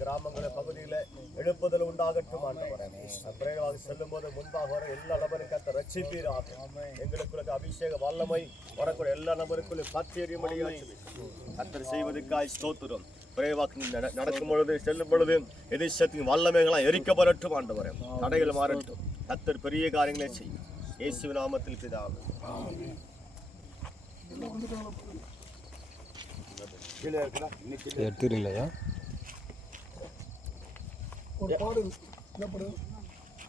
கிராமங்கள பகுதியில எழுப்புதல் உண்டாகட்டும் ஆண்டவரே. பிரேவாக செல்லும் போது முன்பாக வர எல்லா நபரும் கர்த்தர் ரட்சிப்பீராக. எங்களுக்குள்ள அபிஷேக வல்லமை வரக்கூடிய எல்லா நபருக்குள்ள பத்தியறியும்படியா கர்த்தர் செய்வதற்காய் ஸ்தோத்திரம். பிரேவாக்கு நடக்கும் பொழுது செல்லும் பொழுது எதிர்சத்தின் வல்லமைகளாம் எரிக்கப்படட்டும் ஆண்டவரே. தடைகள் மாறட்டும். கர்த்தர் பெரிய காரியங்களை செய்யும். இயேசுவின் நாமத்தில் பிதாவே. எடுத்துறீங்களா? ஒரு பாடு என்ன பாடு?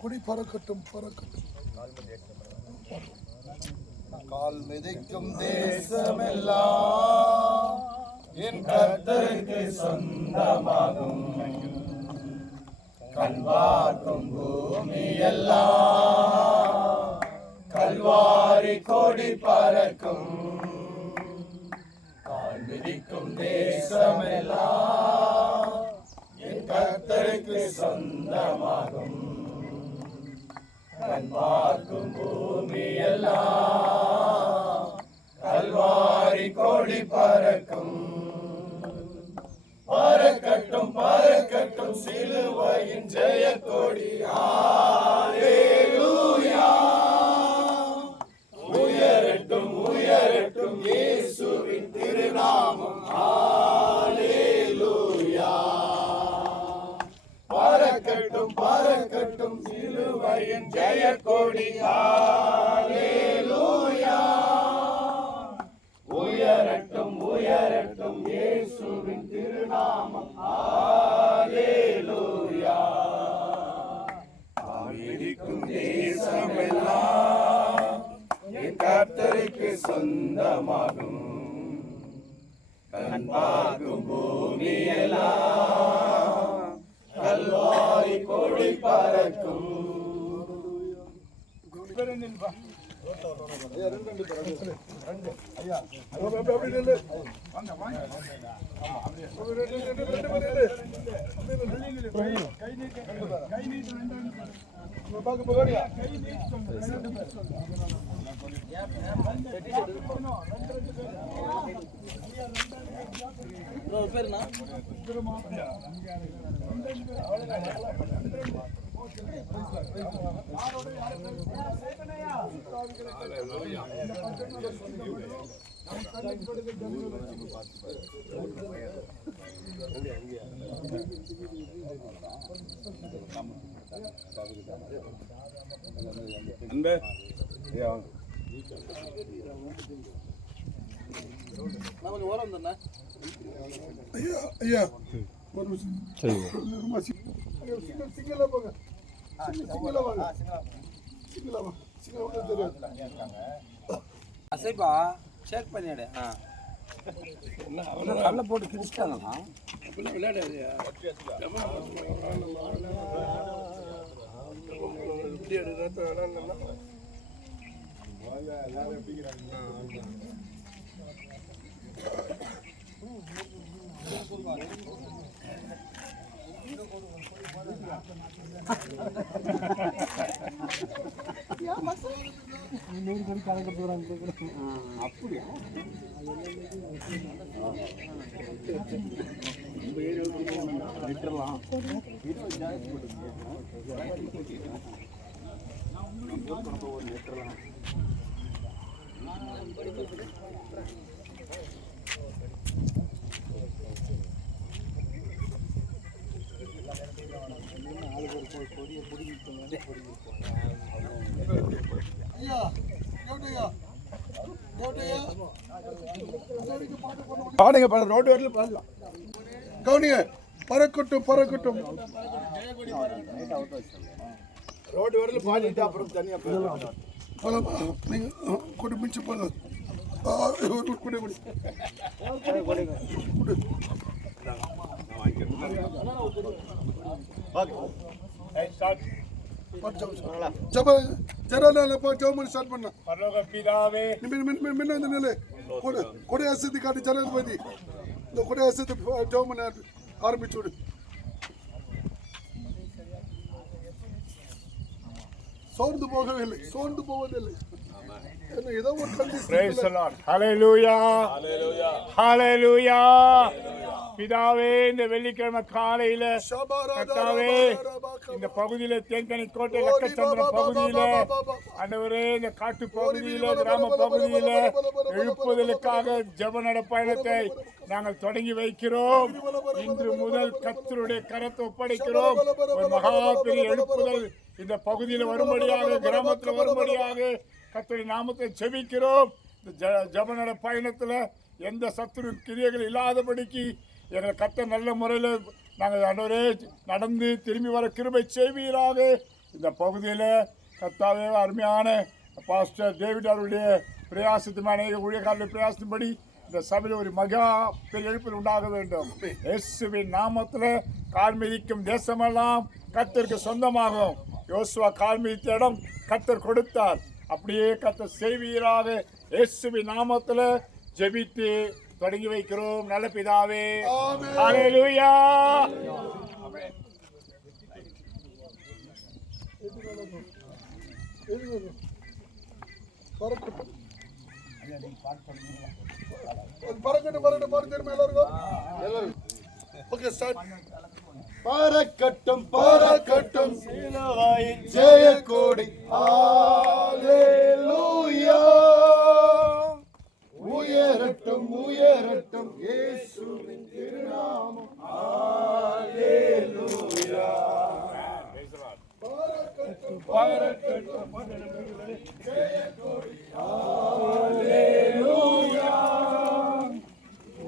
கொடி பறக்கட்டும் பறக்கட்டும். கால் மிதிக்கும் தேசமெல்லாம் என் கர்த்தருக்கு சொந்தமாகும். கண் பார்க்கும் பூமி எல்லாம் கல்வாரி கொடி பறக்கும். கால் மிதிக்கும் தேசமெல்லாம் என் கர்த்தருக்கு சொந்தமாகும். கண் பார்க்கும் பூமி எல்லாம் கல்வாரி கொடி பறக்கும். பறக்கட்டும் பறக்கட்டும் சிலுவையின் ஜெய கொடி. ஹல்லேலூயா. உயரட்டும் உயரட்டும் இயேசுவின் திருநாமம். ஹல்லேலூயா. பறக்கட்டும் பறக்கட்டும் சிலுவையின் ஜெய கொடி. ஹல்லேலூயா. உயரட்டும் உயரட்டும் இயேசுவின் திருநாமம். ஹல்லேலூயா. ஆவிடிக்கும் தேசமெல்லாம் என் கர்த்தருக்கு சொந்தமாகும். கண் பார்க்கும் பூமி எல்லாம் கல்வாரி கொடி பறக்கும். ஐயா ஒரு சிங்கிளா போங்க. அசைப்பா செக் பண்ணிடு. கல்ல போட்டு கிழிச்சிட்டாங்களா? விளையாடாது. அப்படியா? விட்டுறலாம். பாடுங்க பாடு. ரோடு வரல பாடலாம். கவுனிங்க. பறக்கட்டும் பறக்கட்டும். ரோடு வரல பாடிட்டு அப்புறம் தனியா போகலாம். நீங்க கொடி மிச்சு போங்க. கொடி கொடி கொடையாசத்தை காட்டி ஜனாதிபதி இந்த கொடையாசத்தை ஜோமன் ஆரம்பிச்சு விடு. சோர்ந்து போகவில்லை, சோர்ந்து போவதில்லை. ஏதோ ஒரு condition. Praise the Lord. Hallelujah. Hallelujah. Hallelujah. பிதாவே, இந்த வெள்ளிக்கிழமை காலையில கர்த்தாவே, இந்த பகுதியில தேன்கனி கோட்டை லக்கச்சந்திரம் பகுதியில ஆண்டவரே, இந்த காட்டு பகுதியில கிராம பகுதியில எழுப்புதலுக்காக ஜெப நடப்பயணத்தை நாங்கள் தொடங்கி வைக்கிறோம். இன்று முதல் கர்த்தருடைய கரத்தை ஒப்படைக்கிறோம். ஒரு மகா பெரிய எழுப்புதல் இந்த பகுதியில் வரும்படியாக, கிராமத்தில் வரும்படியாக கர்த்தருடைய நாமத்தை செபிக்கிறோம். இந்த ஜெப நடப்பயணத்துல எந்த சத்துரு கிரியைகள் இல்லாதபடிக்கு எங்களை கர்த்தர் நல்ல முறையில் நாங்கள் ஆண்டவரே நடந்து திரும்பி வர கிருபை செய்வீராக. இந்த பகுதியில் கர்த்தாவே அருமையான பாஸ்டர் டேவிட் அவருடைய பிரயாசத்தின் அநேக ஊழியக்காரருடைய பிரயாசத்தின்படி இந்த சபையில் ஒரு மகா பெரிய எழுப்பில் உண்டாக வேண்டும். இயேசுவின் நாமத்தில் கால் மிதிக்கும் தேசமெல்லாம் கர்த்தருக்கு சொந்தமாகும். யோசுவா கால் மிதித்த இடம் கர்த்தர் கொடுத்தார். அப்படியே கர்த்தர் செய்வீராக. இயேசுவின் நாமத்தில் ஜெபித்து தொடங்கி வைக்கிறோம் நல்ல பிதாவே. ஹல்லேலூயா. பறக்கட்டும் பறக்கட்டும் ஜெய கோடி ஹல்லேலூயா. உயரட்டும் உயரட்டும் இயேசுவின் திருநாமம் ஹல்லேலூயா. பறக்கட்டும் பறக்கட்டும் ஜெய கோடி ஹல்லேலூயா.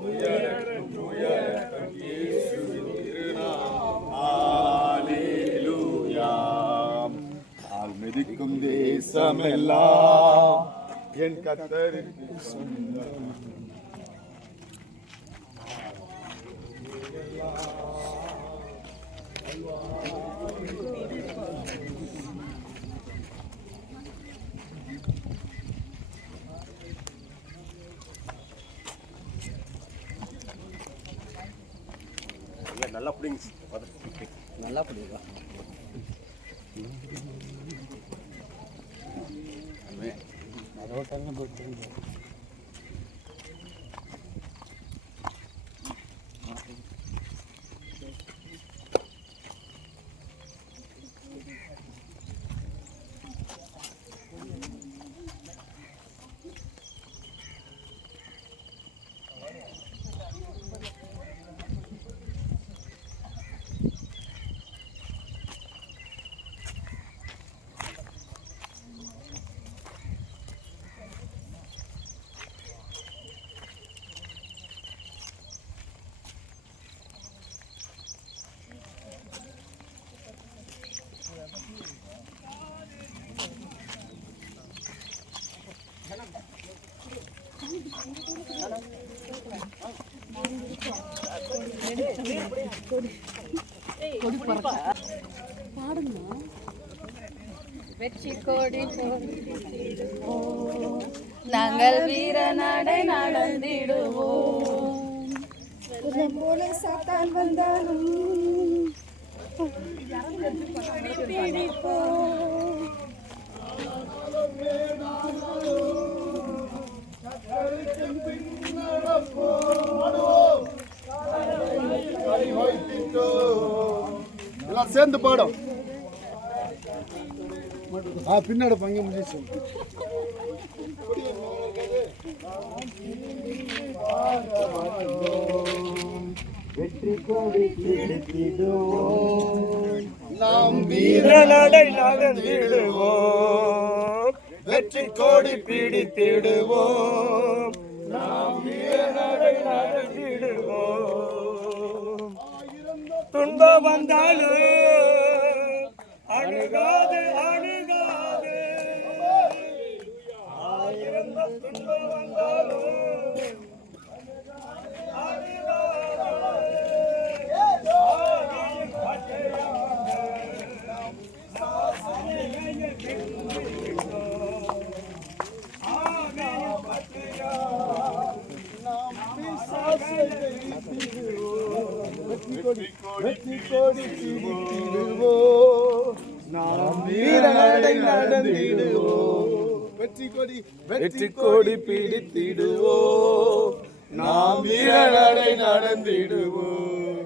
உயரட்டும் உயரட்டும் இயேசுவின் திருநாமம் ஹல்லேலூயா. ஆள் மிதிக்கும் தேசமெல்லாம் என் கர்த்தருக்கு சொந்தம். நல்லா பிடிங்க, நல்லா பிடிக்கும். வெற்றி கோடி நாங்கள் வீர நடை நடந்திடுவோம். போல சாத்தான் வந்தாலும் பிடிப்போம். எல்லாம் சேர்ந்து பாடும். பின்னாடி பங்கு முடிச்சு வெற்றி கோடி பிடித்திடுவோம், நாம் வீர நடை நடந்திடுவோம். வெற்றி கோடி பிடித்திடுவோம், நாம் வீர நடை நடந்திடுவோம். துன்பம் வந்தாலும் அணுகாது அணுகாது, ஆயிரம் துன்பம் வந்தாலும் வெற்றி கோடி பிடித்திடுவோம், நாம் வீர நடை நடந்திடுவோம். வெற்றி கோடி பிடித்திடுவோம், நாம் வீரநடை நடந்திடுவோம்.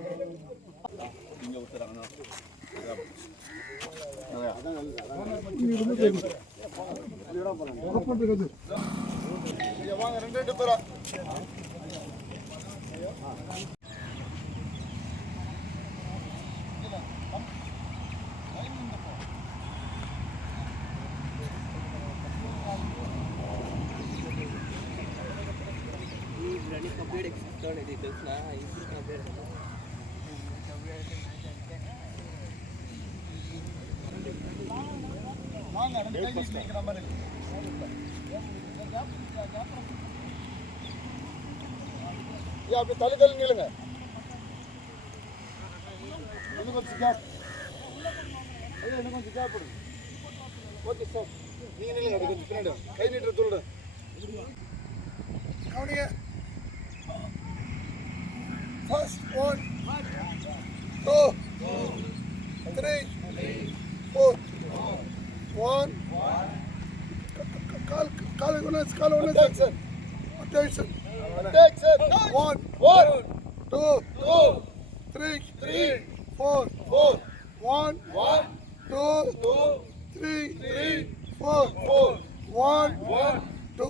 வாங்க 2 பேரா வாங்க 2 கை நீட்டி நிக்கிற மாதிரி அப்படி தள்ளி நில்லுங்க. இன்னும் கொஞ்சம் கேப் போடுங்க. ஓகே சார், நீங்க நில்லுங்க. அப்படி கொஞ்சம் பின்னாடி கை நீட்டுற தூள் கவனிங்க. First 1 2 3 4 1 Call attention. Attention. 1 2 3 4 1 2 3 4 1 2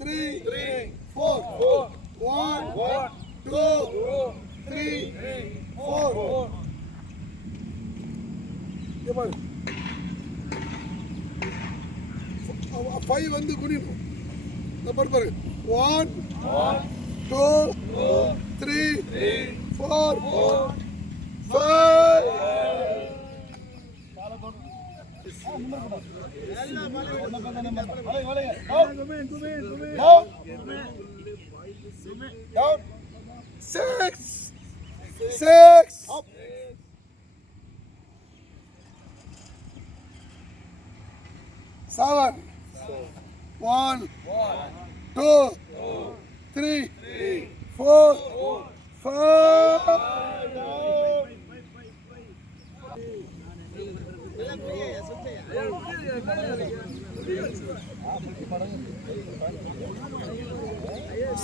3 4 1 2 3 4 5 வந்து குனியணும். பாருங்க 1 2 3 4 5 down 6 up 7 1 2 3 4 5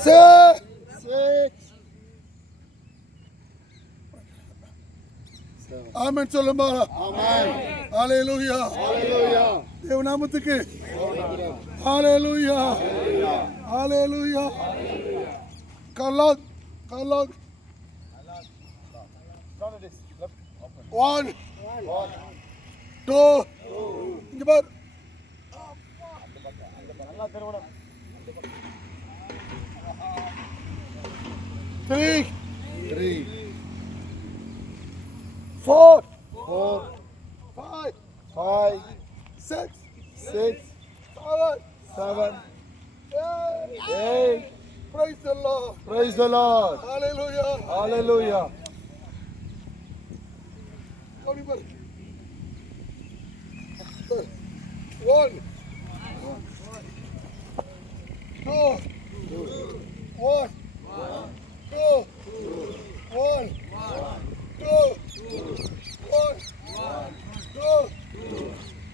6 ஆமென் சொல்லுமா. ஆமென். ஹalleluya. ஹalleluya. தேவ நாமத்துக்கு ஹalleluya. ஹalleluya. கலாத் 1 2 இங்க பார். நல்லா தெருவணும். 3 4 5 6 7 8 Praise the Lord. Praise the Lord. Hallelujah. Hallelujah. Come on. 1 2 1 2 1 2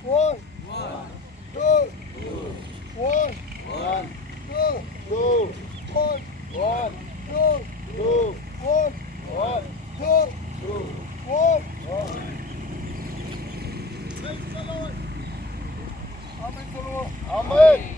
1 2 1 2 1 2 1 2 1 2 1 Amen. Amen.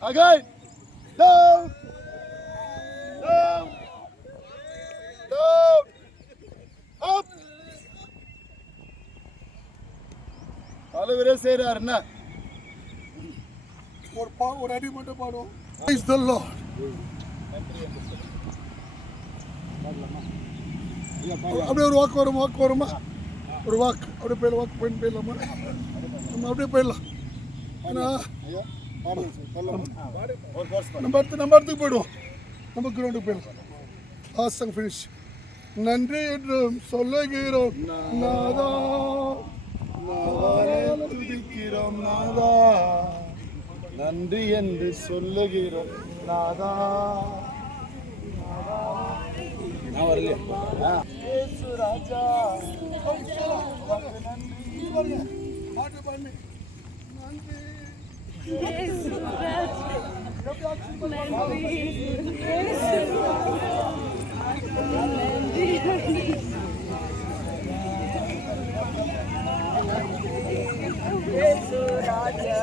Again. Down. Down. Down. Up. ஆளுவரே செய்றார் என்ன ஒரு அடி மட்டும் பாடுவோம். Praise the Lord. அப்படியே ஒரு வாக்கு வருமா ஒரு வாக்கு அப்படியே போயிடலாம் வாக்கு போயிட்டு போயிடலாமா நம்ம அப்படியே போயிடலாம் ஏன்னா நம்ம இடத்துக்கு போயிடுவோம் நம்ம கிரவுண்டுக்கு போயிடலாம் லாஸ்ட் ஃபினிஷ் நன்றி என்றும் சொல்லுகிறோம் நாதா துதிக்கிறோம் நாதா நன்றி என்று சொல்லுகிறோம் நாதா நான் வரலையா இயேசு ராஜா நன்றி பாட்டு பண்ணு நன்றி இயேசு ராஜா நன்றி இயேசு ராஜா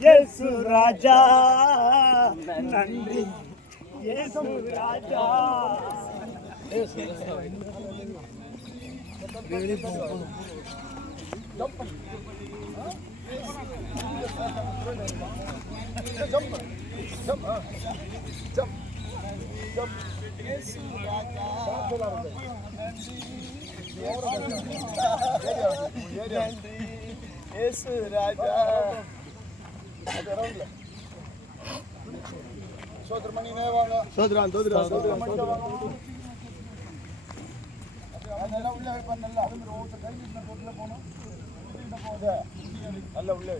இயேசு ராஜா நன்றி இயேசு ராஜா இயேசு ராஜா சோதரமணி வாங்க சோதரான் நல்லா உள்ள வைப்பான் நல்லா அது மாதிரி ஒவ்வொரு கை போட்டுல போகணும் போகுது நல்லா உள்ள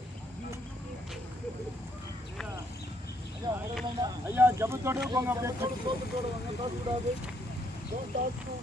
ஐயா ஜபத்தோட போங்க அப்படியே சோதத்தோட வாங்க காசு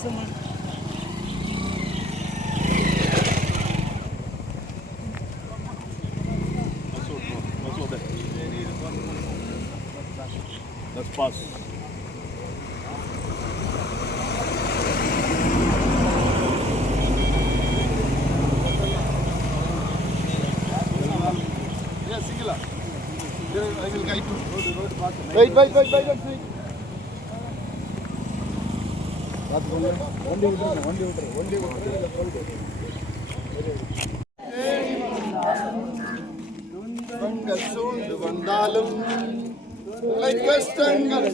Let's pass. Wait. துன்பங்கள் சூழ்ந்து வந்தாலும் கஷ்டங்கள்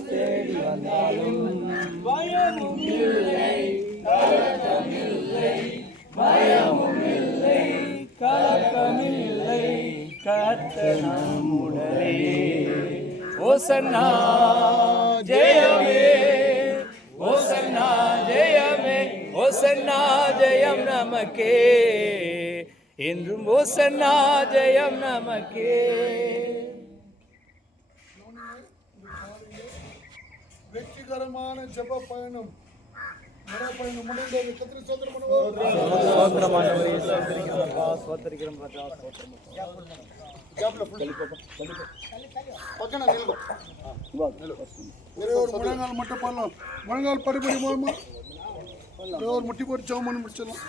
கலக்கமில்லை கர்த்தர் நம்முடனே. ஓசன்னா ஜெயமே, ஓசன்னா ஜெயமே, ஓசன்னா ஜெயம் நமக்கே, என்றும் ஓசன்னா ஜெயம் நமக்கே. வெற்றிகரமான ஜெப பயணம் நடைபயணம் முடிந்தது. கர்த்தரை ஸ்தோத்திரம் பண்ணுவோம். பக்கன நில்லுங்க. ஒரே ஒரு முழங்கால் மட்டும் பண்ணலாம். முழங்கால் படிப்படி போமா. ஒரே ஒரு முட்டி போட்டு ஜெபம் பண்ணி முடிச்சிடலாம்.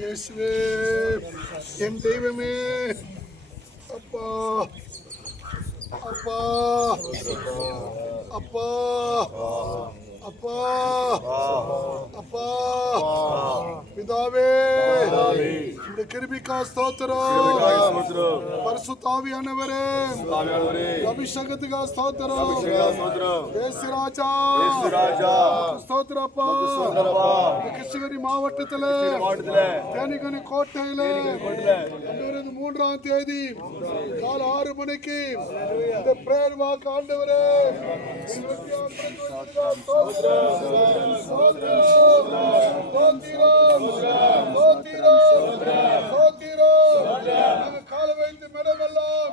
இயேசுவே, என் தெய்வமே, அப்பா அப்பா அப்பா அப்பா அப்பா பிதாவே, இந்த கிருபைக்கா ஸ்தோத்திரம். பரிசுத்த ஆவியானவரே, அபிஷேகத்துக்கா ஸ்தோத்திரம். இயேசு ராஜா ஸ்தோத்திரப்பா. கிருஷ்ணகிரி மாவட்டத்தில் தேனிகனி கோட்டையில 3ஆம் தேதி காலை 6 மணிக்கு இந்த பிரேயர் வாக் ஆண்டவரே கால வைத்து மெடமெல்லாம்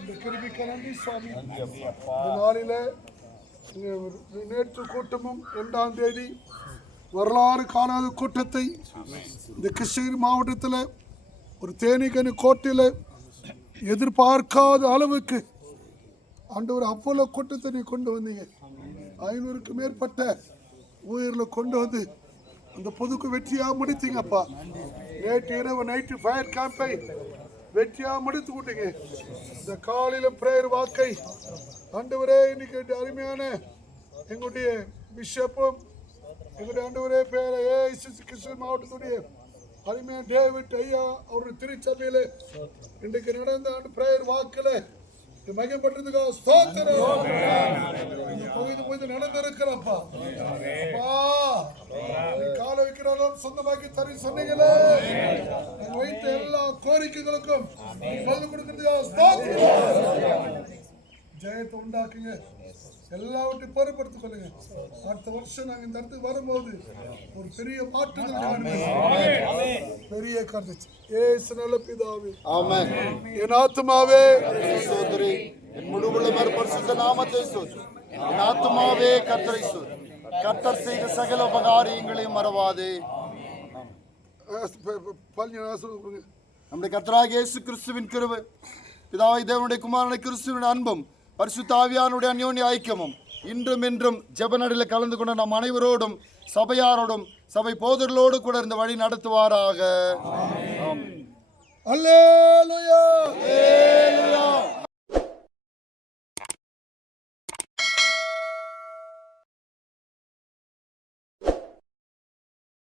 இந்த கிருபைக்கு நன்றி சுவாமி. இந்த நாளில நேற்று கூட்டமும் 2ஆம் தேதி வரலாறு காணாத கூட்டத்தை இந்த கிருஷ்ணகிரி மாவட்டத்தில் ஒரு தேனிகனி கோட்டையில் எதிர்பார்க்காத அளவுக்கு ஆண்டவர் அவ்வளோ கூட்டத்தை நீ கொண்டு வந்தீங்க. 500க்கு மேற்பட்ட ஊரில் கொண்டு வந்து அந்த பொதுக்கு வெற்றியாக முடித்தீங்கப்பா. நேற்று இரவு நைட்டு ஃபயர் கேம்பை வெற்றியாக முடித்து விட்டீங்க. இந்த காலையில் பிரேயர் வாக்கை ஆண்டவரே இன்னைக்கு அருமையான எங்களுடைய பிஷப்பும் எங்களுடைய ஆண்டவரே பேர கிருஷ்ணகிரி மாவட்டத்துடைய அருமையான டேவிட் ஐயா அவருடைய திருச்சபையில் இன்றைக்கு நடந்த ஆண்டு பிரேயர் வாக்கில் மகிமைப்பட்டதுக்காக ஸ்தோத்திரம். பகுதி நடந்திருக்கிறப்பா. கால வைக்கிறாலும் சொந்தமாக்கி தர சொன்னீங்களே, வைத்த எல்லா கோரிக்கைகளுக்கும் பதில் கொடுக்கிறதுக்காக ஸ்தோத்திரம். ஜெயத்தை உண்டாக்குங்க, எல்லாவற்றையும் பொறுப்படுத்திக் கொள்ளுங்க. அடுத்த வருஷம் நாங்கள் இந்த இடத்துக்கு வரும்போது ஒரு பெரிய மாற்றுதல் பெரிய கருத்து. ஏசு நல்ல பிதாவே, ஆமென். என் ஆத்துமாவே சோதரி, என் முழுவதும் பரிசுத்த நாமத்தை சோதரி. என் ஆத்துமாவே கர்த்தரை சோதரி. கர்த்தர் செய்த சகல உபகாரியங்களையும் மறவாதே. நம்முடைய கர்த்தராகிய இயேசு கிறிஸ்துவின் கிருபை, பிதாவாகிய தேவனுடைய குமாரனாகிய கிறிஸ்துவின் அன்பும் பரிசுத்த ஆவியானுடைய அந்யோன்ய ஐக்கியமும் இன்றும் என்றும் ஜெபநடையில் கலந்து கொண்ட நம் அனைவரோடும் சபையாரோடும் சபை போதர்களோடு கூட இந்த வழி நடத்துவாராக. அல்லேலூயா.